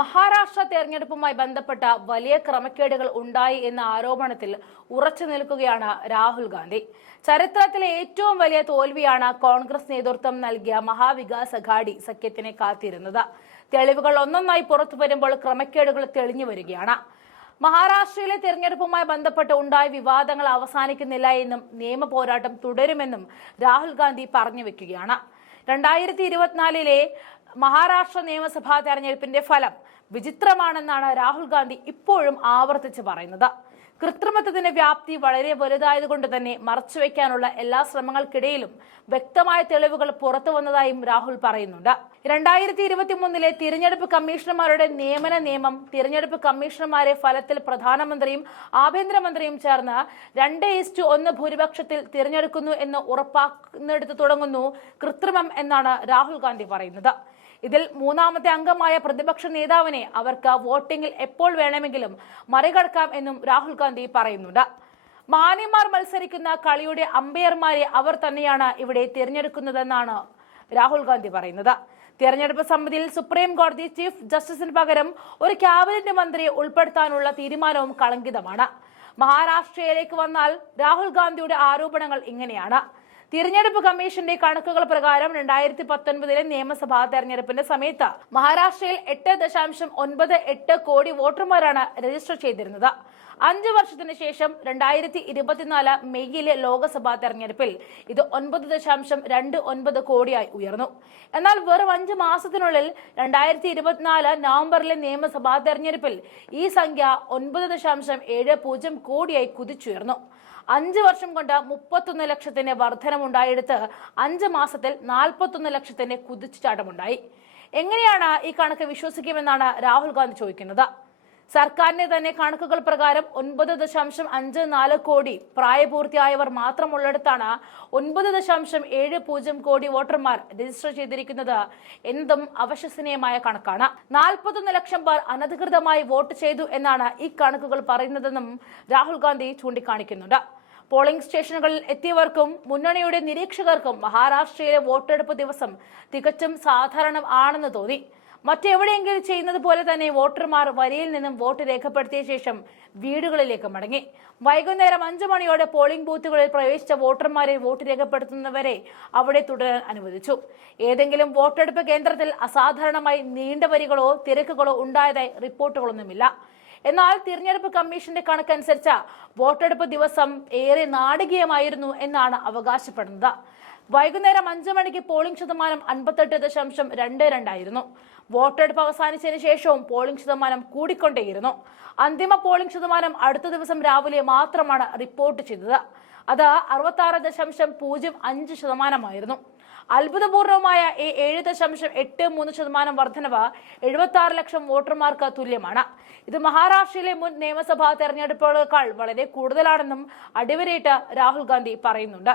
മഹാരാഷ്ട്ര തെരഞ്ഞെടുപ്പുമായി ബന്ധപ്പെട്ട വലിയ ക്രമക്കേടുകൾ ഉണ്ടായി എന്ന ആരോപണത്തിൽ ഉറച്ചു നിൽക്കുകയാണ് രാഹുൽ ഗാന്ധി. ചരിത്രത്തിലെ ഏറ്റവും വലിയ തോൽവിയാണ് കോൺഗ്രസ് നേതൃത്വം നൽകിയ മഹാവികാസ് അഘാടി സഖ്യത്തിനെ കാത്തിരുന്നത്. തെളിവുകൾ ഒന്നൊന്നായി പുറത്തു വരുമ്പോൾ ക്രമക്കേടുകൾ തെളിഞ്ഞു വരികയാണ്. മഹാരാഷ്ട്രയിലെ തെരഞ്ഞെടുപ്പുമായി ബന്ധപ്പെട്ട് ഉണ്ടായ വിവാദങ്ങൾ അവസാനിക്കുന്നില്ല എന്നും നിയമ പോരാട്ടം തുടരുമെന്നും രാഹുൽ ഗാന്ധി പറഞ്ഞു വെക്കുകയാണ്. രണ്ടായിരത്തി ഇരുപത്തിനാലിലെ മഹാരാഷ്ട്ര നിയമസഭാ തെരഞ്ഞെടുപ്പിന്റെ ഫലം വിചിത്രമാണെന്നാണ് രാഹുൽ ഗാന്ധി ഇപ്പോഴും ആവർത്തിച്ച് പറയുന്നത്. കൃത്രിമത്വത്തിന്റെ വ്യാപ്തി വളരെ വലുതായതുകൊണ്ട് തന്നെ മറച്ചുവെക്കാനുള്ള എല്ലാ ശ്രമങ്ങൾക്കിടയിലും വ്യക്തമായ തെളിവുകൾ പുറത്തു വന്നതായും രാഹുൽ പറയുന്നുണ്ട്. രണ്ടായിരത്തി ഇരുപത്തി മൂന്നിലെ തിരഞ്ഞെടുപ്പ് കമ്മീഷണർമാരുടെ നിയമന നിയമം തിരഞ്ഞെടുപ്പ് കമ്മീഷണർമാരെ ഫലത്തിൽ പ്രധാനമന്ത്രിയും ആഭ്യന്തരമന്ത്രിയും ചേർന്ന് രണ്ട് ഈസ്റ്റു ഒന്ന് ഭൂരിപക്ഷത്തിൽ തിരഞ്ഞെടുക്കുന്നു എന്ന് ഉറപ്പാക്കുന്നിടത്ത് തുടങ്ങുന്നു കൃത്രിമം എന്നാണ് രാഹുൽ ഗാന്ധി പറയുന്നത്. ഇതിൽ മൂന്നാമത്തെ അംഗമായ പ്രതിപക്ഷ നേതാവിനെ അവർക്ക് വോട്ടിംഗിൽ എപ്പോൾ വേണമെങ്കിലും മറികടക്കാം എന്നും രാഹുൽ ഗാന്ധി പറയുന്നുണ്ട്. മാന്യന്മാർ മത്സരിക്കുന്ന കളിയുടെ അമ്പയർമാരെ അവർ തന്നെയാണ് ഇവിടെ തിരഞ്ഞെടുക്കുന്നതെന്നാണ് രാഹുൽ ഗാന്ധി പറയുന്നത്. തിരഞ്ഞെടുപ്പ് സമിതിയിൽ സുപ്രീം കോടതി ചീഫ് ജസ്റ്റിസിന് പകരം ഒരു ക്യാബിനറ്റ് മന്ത്രിയെ ഉൾപ്പെടുത്താനുള്ള തീരുമാനവും കളങ്കിതമാണ്. മഹാരാഷ്ട്രയിലേക്ക് വന്നാൽ രാഹുൽ ഗാന്ധിയുടെ ആരോപണങ്ങൾ ഇങ്ങനെയാണ്. തിരഞ്ഞെടുപ്പ് കമ്മീഷന്റെ കണക്കുകൾ പ്രകാരം രണ്ടായിരത്തി പത്തൊൻപതിലെ നിയമസഭാ തെരഞ്ഞെടുപ്പിന്റെ സമയത്ത് മഹാരാഷ്ട്രയിൽ എട്ട് ദശാംശം ഒൻപത് എട്ട് കോടി വോട്ടർമാരാണ് രജിസ്റ്റർ ചെയ്തിരുന്നത്. അഞ്ചു വർഷത്തിന് ശേഷം രണ്ടായിരത്തി ഇരുപത്തിനാല് മെയ്യിലെ ലോക്സഭാ തെരഞ്ഞെടുപ്പിൽ ഇത് ഒൻപത് ദശാംശം രണ്ട് ഒൻപത് കോടിയായി ഉയർന്നു. എന്നാൽ വെറും അഞ്ച് മാസത്തിനുള്ളിൽ രണ്ടായിരത്തി ഇരുപത്തിനാല് നവംബറിലെ നിയമസഭാ തെരഞ്ഞെടുപ്പിൽ ഈ സംഖ്യ ഒൻപത് ദശാംശം ഏഴ് പൂജ്യം കോടിയായി കുതിച്ചുയർന്നു. അഞ്ച് വർഷം കൊണ്ട് മുപ്പത്തൊന്ന് ലക്ഷത്തിന്റെ വർധനമുണ്ടായെടുത്ത് അഞ്ച് മാസത്തിൽ നാൽപ്പത്തൊന്ന് ലക്ഷത്തിന്റെ കുതിച്ചുചാട്ടമുണ്ടായി. എങ്ങനെയാണ് ഈ കണക്ക് വിശ്വസിക്കുമെന്നാണ് രാഹുൽ ഗാന്ധി ചോദിക്കുന്നത്. സർക്കാരിന്റെ തന്നെ കണക്കുകൾ പ്രകാരം ഒൻപത് ദശാംശം അഞ്ച് നാല് കോടി പ്രായപൂർത്തിയായവർ മാത്രമുള്ളിടത്താണ് ഒൻപത് ദശാംശം ഏഴ് പൂജ്യം കോടി വോട്ടർമാർ രജിസ്റ്റർ ചെയ്തിരിക്കുന്നത്. എന്തും അവശ്വസനീയമായ കണക്കാണ്. നാൽപ്പത്തൊന്ന് ലക്ഷം പേർ അനധികൃതമായി വോട്ട് ചെയ്തു എന്നാണ് ഈ കണക്കുകൾ പറയുന്നതെന്നും രാഹുൽ ഗാന്ധി ചൂണ്ടിക്കാണിക്കുന്നുണ്ട്. പോളിംഗ് സ്റ്റേഷനുകളിൽ എത്തിയവർക്കും മുന്നണിയുടെ നിരീക്ഷകർക്കും മഹാരാഷ്ട്രയിലെ വോട്ടെടുപ്പ് ദിവസം തികച്ചും സാധാരണ ആണെന്ന് തോന്നി. മറ്റെവിടെയെങ്കിലും ചെയ്യുന്നത് പോലെ തന്നെ വോട്ടർമാർ വരിയിൽ നിന്നും വോട്ട് രേഖപ്പെടുത്തിയ ശേഷം വീടുകളിലേക്ക് മടങ്ങി. വൈകുന്നേരം അഞ്ചു മണിയോടെ പോളിംഗ് ബൂത്തുകളിൽ പ്രവേശിച്ച വോട്ടർമാരെ വോട്ട് രേഖപ്പെടുത്തുന്നവരെ അവിടെ തുടരാൻ അനുവദിച്ചു. ഏതെങ്കിലും വോട്ടെടുപ്പ് കേന്ദ്രത്തിൽ അസാധാരണമായി നീണ്ട വരികളോ തിരക്കുകളോ ഉണ്ടായതായി റിപ്പോർട്ടുകളൊന്നുമില്ല. എന്നാൽ തിരഞ്ഞെടുപ്പ് കമ്മീഷന്റെ കണക്കനുസരിച്ച് വോട്ടെടുപ്പ് ദിവസം ഏറെ നാടകീയമായിരുന്നു എന്നാണ് അവകാശപ്പെടുന്നത്. വൈകുന്നേരം അഞ്ചു മണിക്ക് പോളിംഗ് ശതമാനം അൻപത്തെട്ട് ദശാംശം രണ്ട് രണ്ടായിരുന്നു. വോട്ടെടുപ്പ് അവസാനിച്ചതിന് ശേഷവും പോളിംഗ് ശതമാനം കൂടിക്കൊണ്ടേയിരുന്നു. അന്തിമ പോളിംഗ് ശതമാനം അടുത്ത ദിവസം രാവിലെ മാത്രമാണ് റിപ്പോർട്ട് ചെയ്തത്. അത് അറുപത്തി ആറ് ദശാംശം പൂജ്യം അഞ്ച് ശതമാനമായിരുന്നു. അത്ഭുതപൂർവമായ ഈ ഏഴ് ദശാംശം എട്ട് മൂന്ന് ശതമാനം വർധനവ് എഴുപത്തി ആറ് ലക്ഷം വോട്ടർമാർക്ക് തുല്യമാണ്. ഇത് മഹാരാഷ്ട്രയിലെ മുൻ നിയമസഭാ തെരഞ്ഞെടുപ്പുകളേക്കാൾ വളരെ കൂടുതലാണെന്നും അടിവരയിട്ട് രാഹുൽ ഗാന്ധി പറയുന്നുണ്ട്.